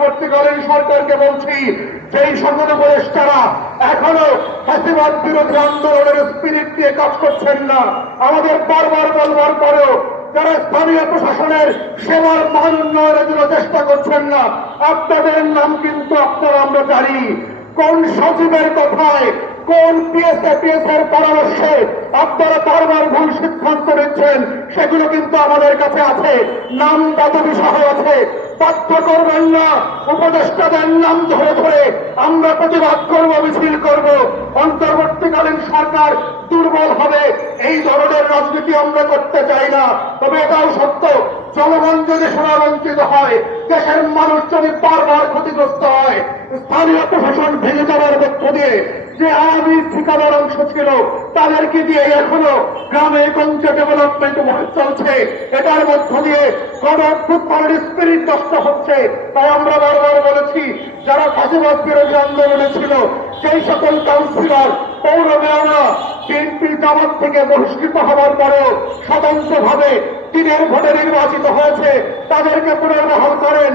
অন্তর্বর্তীকালীন সরকারকে বলছি, যেই সকল উপদেষ্টারা এখনো ফ্যাসিবাদ বিরোধী আন্দোলনের স্পিরিট নিয়ে কাজ করছেন না, আমাদের বারবার বলবার পরেও যারা স্থানীয় প্রশাসনের সেবার মান উন্নয়নের জন্য চেষ্টা করছেন না, আপনাদের নাম কিন্তু আপনারা আমরা জানি। কোন সচিবের কথায়, কোন পিএস এর পরামর্শে আপনারা বারবার ভুল সিদ্ধান্ত নিচ্ছেন, সেগুলো কিন্তু আমাদের কাছে আছে, নাম দাদবি সহ আছে। বাধ্য করবেন না, উপদেষ্টাদের নাম ধরে ধরে আমরা প্রতিবাদ করব, মিছিল করব। অন্তর্বর্তীকালীন সরকার দুর্বল হবে, এই ধরনের রাজনীতি আমরা করতে চাই না। তবে এটাও সত্য, জনগণ যদি সেবাবঞ্চিত হয়, দেশের মানুষ যদি বারবার ক্ষতিগ্রস্ত হয়, স্থানীয় প্রশাসন ভেঙে যাওয়ার মধ্য দিয়ে যে আওয়ামী ঠিকাদার অংশ ছিল তাদেরকে দিয়ে এখনো গ্রামে গঞ্জে ডেভেলপমেন্ট চলছে, এটার মধ্য দিয়ে গণঅভ্যুত্থানের স্পিরিট নষ্ট হচ্ছে। তাই আমরা বারবার বলেছি, যারা ফ্যাসিবাদ বিরোধী আন্দোলনে ছিল সেই সকল কাউন্সিলর, পৌর মেয়ররা বিএনপি জামাত থেকে বহিষ্কৃত হওয়ার পরেও স্বতন্ত্রভাবে দিনের ভোটে নির্বাচিত হয়েছে, তাদেরকে পুনর্বহাল করেন।